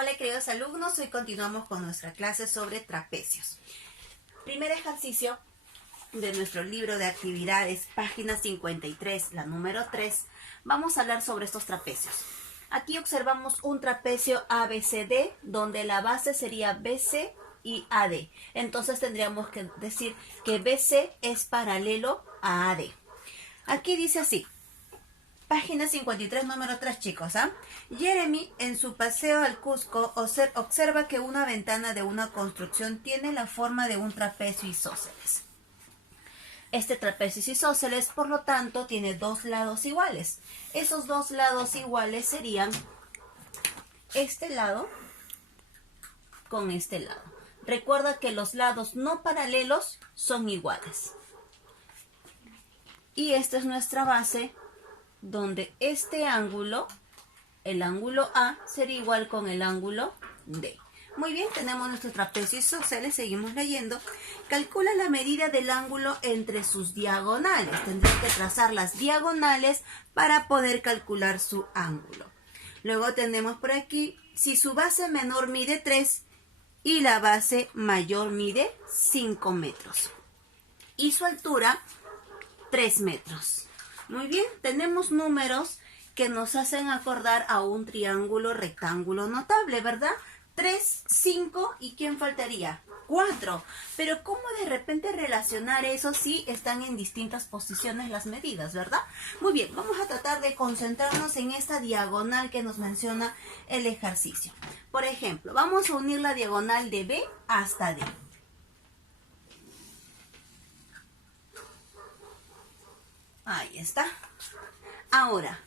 Hola queridos alumnos, hoy continuamos con nuestra clase sobre trapecios. Primer ejercicio de nuestro libro de actividades, página 53, la número 3, vamos a hablar sobre estos trapecios. Aquí observamos un trapecio ABCD, donde la base sería BC y AD. Entonces tendríamos que decir que BC es paralelo a AD. Aquí dice así. Página 53, número 3, chicos. Jeremy, en su paseo al Cusco, observa que una ventana de una construcción tiene la forma de un trapecio isósceles. Este trapecio isósceles, por lo tanto, tiene dos lados iguales. Esos dos lados iguales serían este lado con este lado. Recuerda que los lados no paralelos son iguales. Y esta es nuestra base, donde este ángulo, el ángulo A, sería igual con el ángulo D. Muy bien, tenemos nuestro trapecio isósceles, seguimos leyendo. Calcula la medida del ángulo entre sus diagonales. Tendré que trazar las diagonales para poder calcular su ángulo. Luego tenemos por aquí, si su base menor mide 3 y la base mayor mide 5 metros. Y su altura, 3 metros. Muy bien, tenemos números que nos hacen acordar a un triángulo rectángulo notable, ¿verdad? 3, 5 y ¿quién faltaría? 4. Pero ¿cómo de repente relacionar eso si están en distintas posiciones las medidas, verdad? Muy bien, vamos a tratar de concentrarnos en esta diagonal que nos menciona el ejercicio. Por ejemplo, vamos a unir la diagonal de B hasta D. Ahí está. Ahora,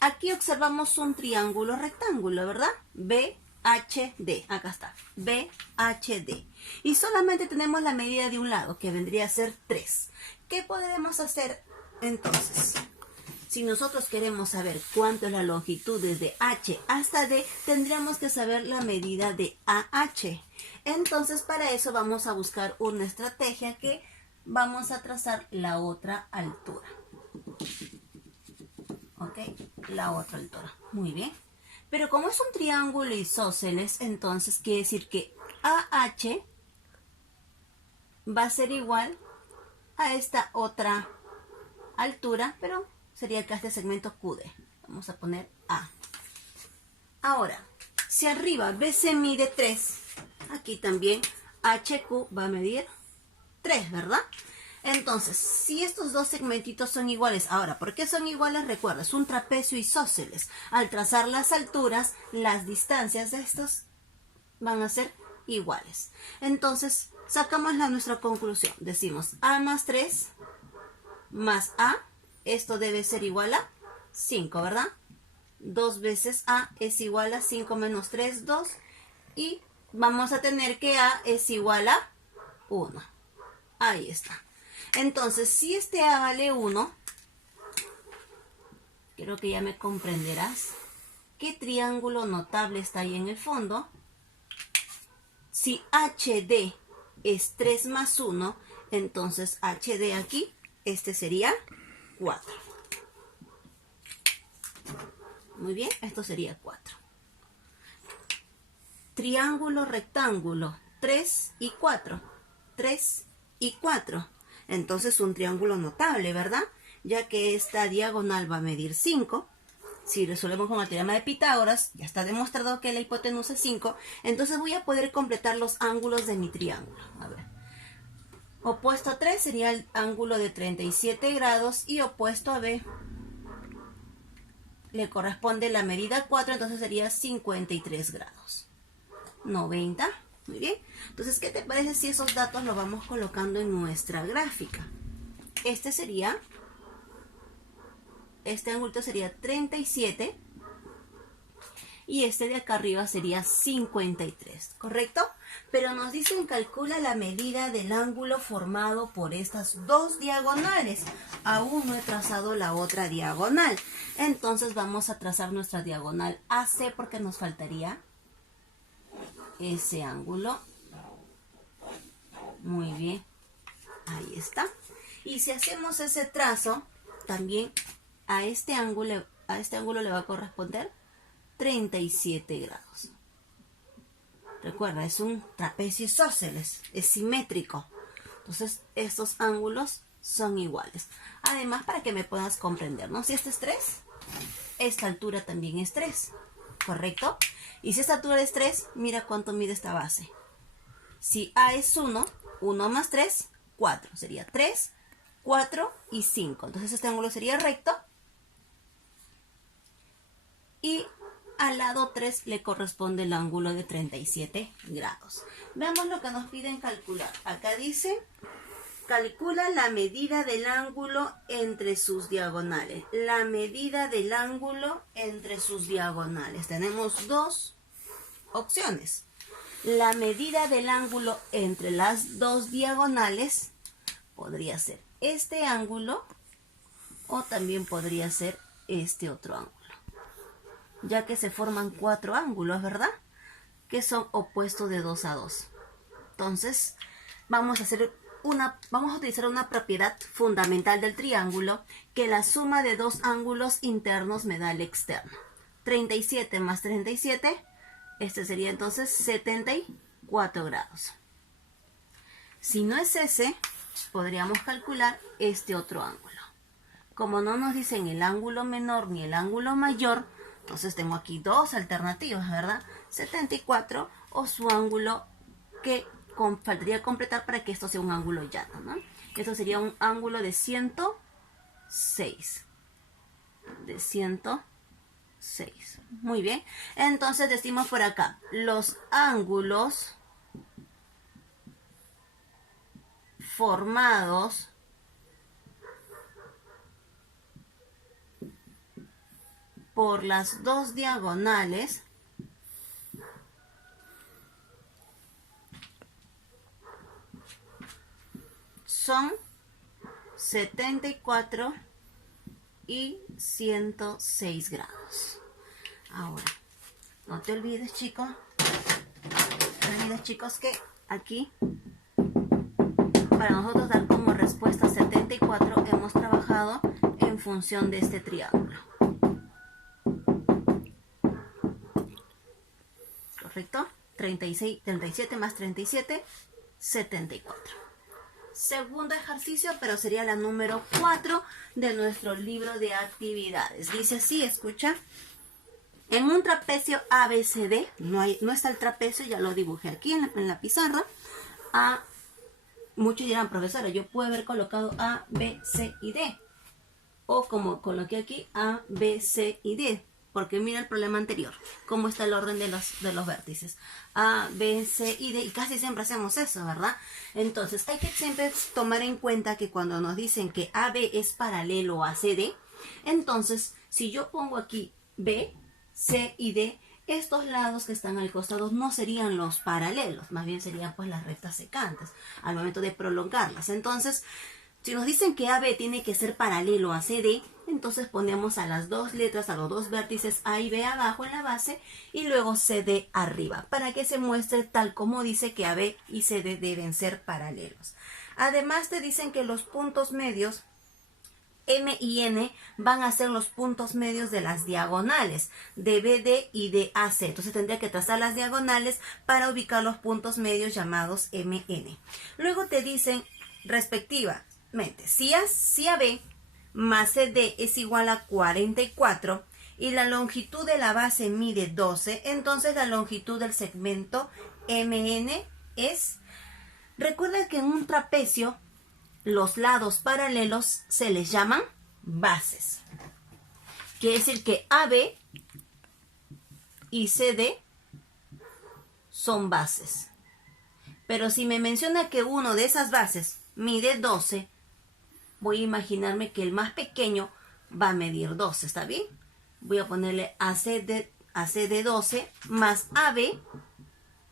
aquí observamos un triángulo rectángulo, ¿verdad? BHD. Acá está. BHD. Y solamente tenemos la medida de un lado, que vendría a ser 3. ¿Qué podemos hacer entonces? Si nosotros queremos saber cuánto es la longitud desde H hasta D, tendríamos que saber la medida de AH. Entonces, para eso vamos a buscar una estrategia que vamos a trazar la otra altura. Ok, la otra altura. Muy bien. Pero como es un triángulo isósceles, entonces quiere decir que AH va a ser igual a esta otra altura, pero sería que este segmento QD. Vamos a poner A. Ahora, si arriba BC mide 3, aquí también HQ va a medir 3, ¿verdad? Entonces, si estos dos segmentitos son iguales, ahora, ¿por qué son iguales? Recuerda, es un trapecio isósceles. Al trazar las alturas, las distancias de estos van a ser iguales. Entonces, sacamos nuestra conclusión. Decimos A más 3 más A, esto debe ser igual a 5, ¿verdad? 2 veces A es igual a 5 menos 3, 2. Y vamos a tener que A es igual a 1. Ahí está. Entonces, si este A vale 1, creo que ya me comprenderás qué triángulo notable está ahí en el fondo. Si HD es 3 más 1, entonces HD aquí, este sería 4. Muy bien, esto sería 4. Triángulo rectángulo, 3 y 4. 3 y 4. Entonces un triángulo notable, ¿verdad? Ya que esta diagonal va a medir 5. Si resolvemos con el teorema de Pitágoras, ya está demostrado que la hipotenusa es 5. Entonces voy a poder completar los ángulos de mi triángulo. A ver. Opuesto a 3 sería el ángulo de 37 grados y opuesto a B le corresponde la medida 4, entonces sería 53 grados. 90. Muy bien. Entonces, ¿qué te parece si esos datos los vamos colocando en nuestra gráfica? Este ángulo sería 37 y este de acá arriba sería 53, ¿correcto? Pero nos dicen calcula la medida del ángulo formado por estas dos diagonales. Aún no he trazado la otra diagonal. Entonces vamos a trazar nuestra diagonal AC porque nos faltaría ese ángulo. Muy bien, ahí está. Y si hacemos ese trazo, también a este ángulo le va a corresponder 37 grados. Recuerda, es un trapecio isósceles, es simétrico. Entonces, estos ángulos son iguales. Además, para que me puedas comprender, ¿no? Si este es 3, esta altura también es 3, ¿correcto? Y si esta altura es 3, mira cuánto mide esta base. Si A es 1, 1 más 3, 4. Sería 3, 4 y 5. Entonces, este ángulo sería recto. Y al lado 3 le corresponde el ángulo de 37 grados. Veamos lo que nos piden calcular. Acá dice, calcula la medida del ángulo entre sus diagonales. La medida del ángulo entre sus diagonales. Tenemos dos opciones. La medida del ángulo entre las dos diagonales podría ser este ángulo o también podría ser este otro ángulo, ya que se forman 4 ángulos, ¿verdad? Que son opuestos de 2 a 2. Entonces, vamos a utilizar una propiedad fundamental del triángulo, que la suma de 2 ángulos internos me da el externo. 37 más 37, este sería entonces 74 grados. Si no es ese, podríamos calcular este otro ángulo. Como no nos dicen el ángulo menor ni el ángulo mayor, entonces tengo aquí dos alternativas, ¿verdad? 74 o su ángulo que faltaría completar para que esto sea un ángulo llano, ¿no? Esto sería un ángulo de 106. De 106. Muy bien. Entonces decimos por acá, los ángulos formados por las dos diagonales son 74 y 106 grados. Ahora, no te olvides, chicos, que aquí, para nosotros dar como respuesta 74, hemos trabajado en función de este triángulo. ¿Correcto? 37 más 37, 74. Segundo ejercicio, pero sería la número 4 de nuestro libro de actividades. Dice así, escucha. En un trapecio ABCD, no está el trapecio, ya lo dibujé aquí en la pizarra. Muchos dirán, profesora, yo puedo haber colocado A, B, C y D. O como coloqué aquí, A, B, C y D. Porque mira el problema anterior, cómo está el orden de los vértices. A, B, C y D, y casi siempre hacemos eso, ¿verdad? Entonces, hay que siempre tomar en cuenta que cuando nos dicen que AB es paralelo a CD, entonces, si yo pongo aquí B, C y D, estos lados que están al costado no serían los paralelos, más bien serían pues las rectas secantes, al momento de prolongarlas. Entonces, si nos dicen que AB tiene que ser paralelo a CD, entonces ponemos a las dos letras, a los dos vértices A y B abajo en la base y luego CD arriba, para que se muestre tal como dice que AB y CD deben ser paralelos. Además te dicen que los puntos medios M y N van a ser los puntos medios de las diagonales de BD y de AC. Entonces tendría que trazar las diagonales para ubicar los puntos medios llamados MN. Luego te dicen respectivamente, si AB más CD es igual a 44 y la longitud de la base mide 12, entonces la longitud del segmento MN es... Recuerda que en un trapecio los lados paralelos se les llaman bases. Quiere decir que AB y CD son bases. Pero si me menciona que uno de esas bases mide 12, voy a imaginarme que el más pequeño va a medir 12, ¿está bien? Voy a ponerle ACD 12 más AB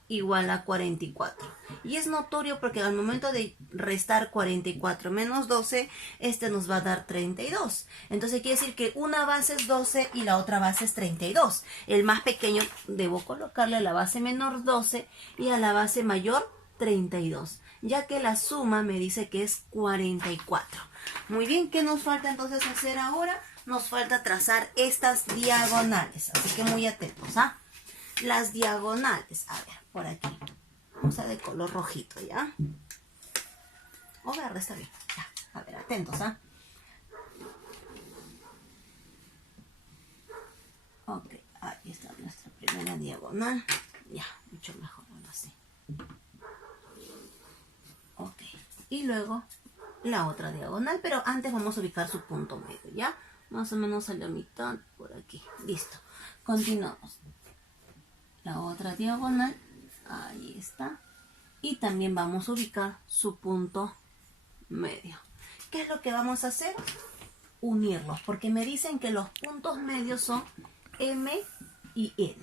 igual a 44. Y es notorio porque al momento de restar 44 menos 12, este nos va a dar 32. Entonces quiere decir que una base es 12 y la otra base es 32. El más pequeño debo colocarle a la base menor 12 y a la base mayor 32, ya que la suma me dice que es 44. Muy bien, ¿qué nos falta entonces hacer ahora? Nos falta trazar estas diagonales, así que muy atentos, ¿ah? las diagonales. A ver, por aquí. Vamos a de color rojito, ¿ya? O verde, está bien. Ya, a ver, atentos, ¿ah? Ok, ahí está nuestra primera diagonal. Ya, mucho mejor, bueno, así. Ok, y luego la otra diagonal, pero antes vamos a ubicar su punto medio, ¿ya? Más o menos a la mitad, por aquí. Listo. Continuamos. La otra diagonal, ahí está. Y también vamos a ubicar su punto medio. ¿Qué es lo que vamos a hacer? Unirlos, porque me dicen que los puntos medios son M y N.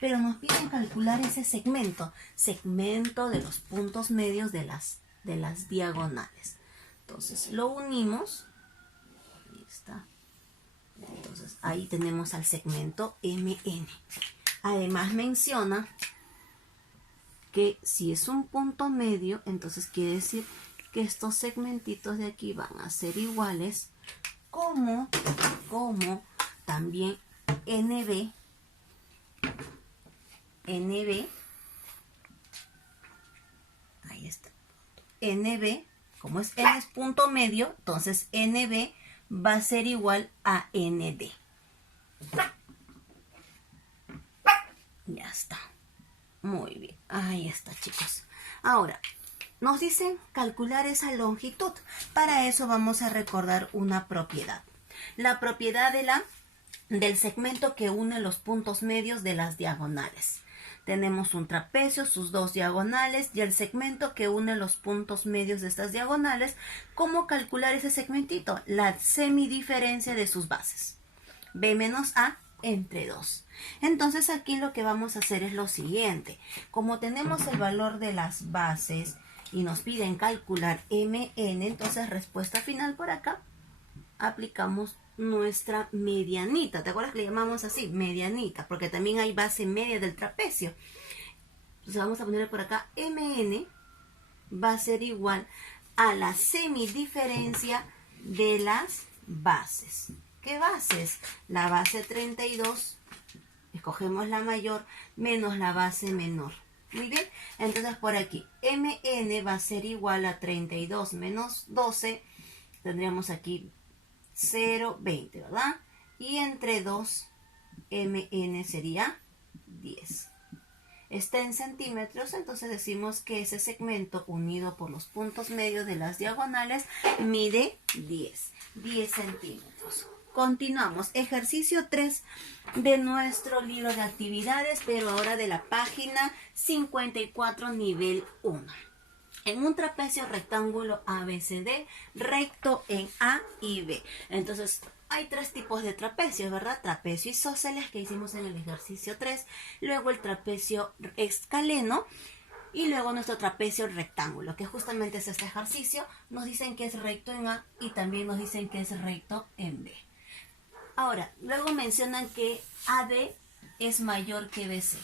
Pero nos piden calcular ese segmento de los puntos medios de las diagonales. Entonces lo unimos. Ahí está. Entonces ahí tenemos al segmento MN. Además menciona que si es un punto medio, entonces quiere decir que estos segmentitos de aquí van a ser iguales como también NB, ahí está, NB, como es N es punto medio, entonces NB va a ser igual a ND. Ya está. Muy bien, ahí está, chicos. Ahora, nos dicen calcular esa longitud. Para eso vamos a recordar una propiedad. La propiedad del segmento que une los puntos medios de las diagonales. Tenemos un trapecio, sus dos diagonales y el segmento que une los puntos medios de estas diagonales. ¿Cómo calcular ese segmentito? La semidiferencia de sus bases. B menos A entre 2. Entonces aquí lo que vamos a hacer es lo siguiente. Como tenemos el valor de las bases y nos piden calcular MN, entonces respuesta final por acá, aplicamos nuestra medianita. ¿Te acuerdas que le llamamos así? Medianita, porque también hay base media del trapecio. Entonces vamos a poner por acá MN va a ser igual a la semidiferencia de las bases. ¿Qué bases? La base 32, escogemos la mayor, menos la base menor. Muy bien, entonces por aquí, MN va a ser igual a 32 menos 12, tendríamos aquí 0,20, ¿verdad? Y entre 2, MN sería 10. Está en centímetros, entonces decimos que ese segmento unido por los puntos medios de las diagonales mide 10 centímetros. Continuamos, ejercicio 3 de nuestro libro de actividades, pero ahora de la página 54, nivel 1. En un trapecio rectángulo ABCD, recto en A y B. Entonces, hay tres tipos de trapecios, ¿verdad? Trapecio isósceles, que hicimos en el ejercicio 3. Luego el trapecio escaleno. Y luego nuestro trapecio rectángulo, que justamente es este ejercicio. Nos dicen que es recto en A y también nos dicen que es recto en B. Ahora, luego mencionan que AD es mayor que BC.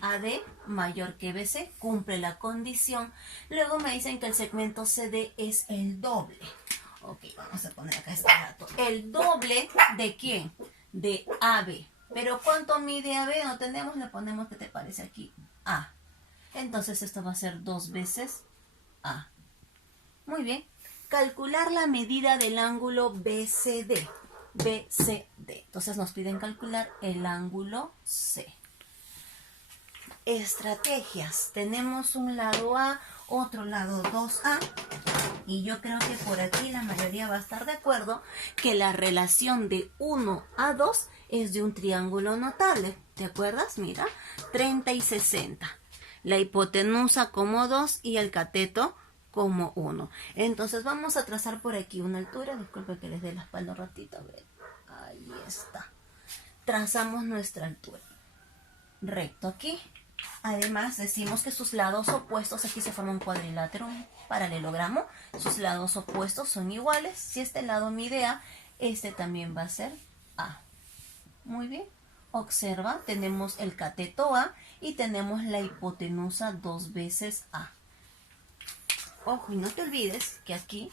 AD mayor que BC, cumple la condición. Luego me dicen que el segmento CD es el doble. Ok, vamos a poner acá este dato. ¿El doble de quién? De AB. Pero ¿cuánto mide AB? No tenemos, le ponemos, ¿qué te parece aquí? A. Entonces esto va a ser 2 veces A. Muy bien. Calcular la medida del ángulo BCD. BCD. Entonces nos piden calcular el ángulo C. Estrategias. Tenemos un lado A, otro lado 2A. Y yo creo que por aquí la mayoría va a estar de acuerdo que la relación de 1 a 2 es de un triángulo notable. ¿Te acuerdas? Mira, 30 y 60. La hipotenusa como 2 y el cateto como 1. Entonces vamos a trazar por aquí una altura. Disculpe que les dé la espalda un ratito. A ver. Ahí está. Trazamos nuestra altura. Recto aquí. Además decimos que sus lados opuestos, aquí se forma un cuadrilátero, un paralelogramo. Sus lados opuestos son iguales. Si este lado mide A, este también va a ser A. Muy bien. Observa, tenemos el cateto A y tenemos la hipotenusa 2 veces A. Ojo, y no te olvides que aquí,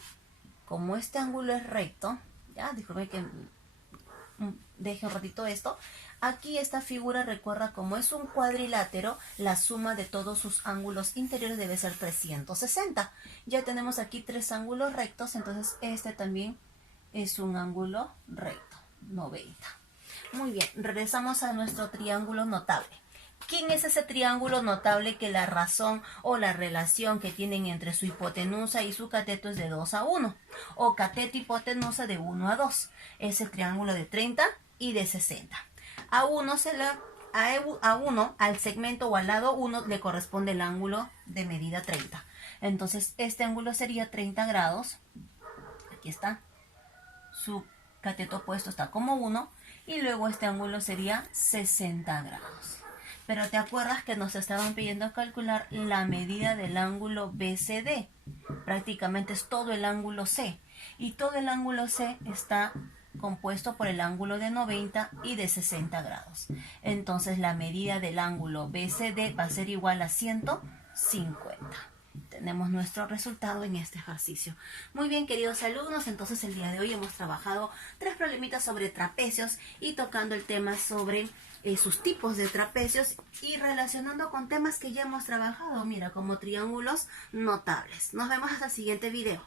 como este ángulo es recto, ya, disculpe que deje un ratito esto, Aquí esta figura, recuerda, como es un cuadrilátero, la suma de todos sus ángulos interiores debe ser 360. Ya tenemos aquí 3 ángulos rectos, entonces este también es un ángulo recto, 90. Muy bien, regresamos a nuestro triángulo notable. ¿Quién es ese triángulo notable que la razón o la relación que tienen entre su hipotenusa y su cateto es de 2 a 1? O cateto hipotenusa de 1 a 2. Es el triángulo de 30 y de 60. A uno, al segmento o al lado 1 le corresponde el ángulo de medida 30. Entonces este ángulo sería 30 grados. Aquí está. Su cateto opuesto está como 1. Y luego este ángulo sería 60 grados. Pero te acuerdas que nos estaban pidiendo calcular la medida del ángulo BCD. Prácticamente es todo el ángulo C. Y todo el ángulo C está compuesto por el ángulo de 90 y de 60 grados. Entonces la medida del ángulo BCD va a ser igual a 150. Tenemos nuestro resultado en este ejercicio. Muy bien, queridos alumnos, entonces el día de hoy hemos trabajado 3 problemitas sobre trapecios y tocando el tema sobre sus tipos de trapecios y relacionando con temas que ya hemos trabajado, mira, como triángulos notables. Nos vemos hasta el siguiente video.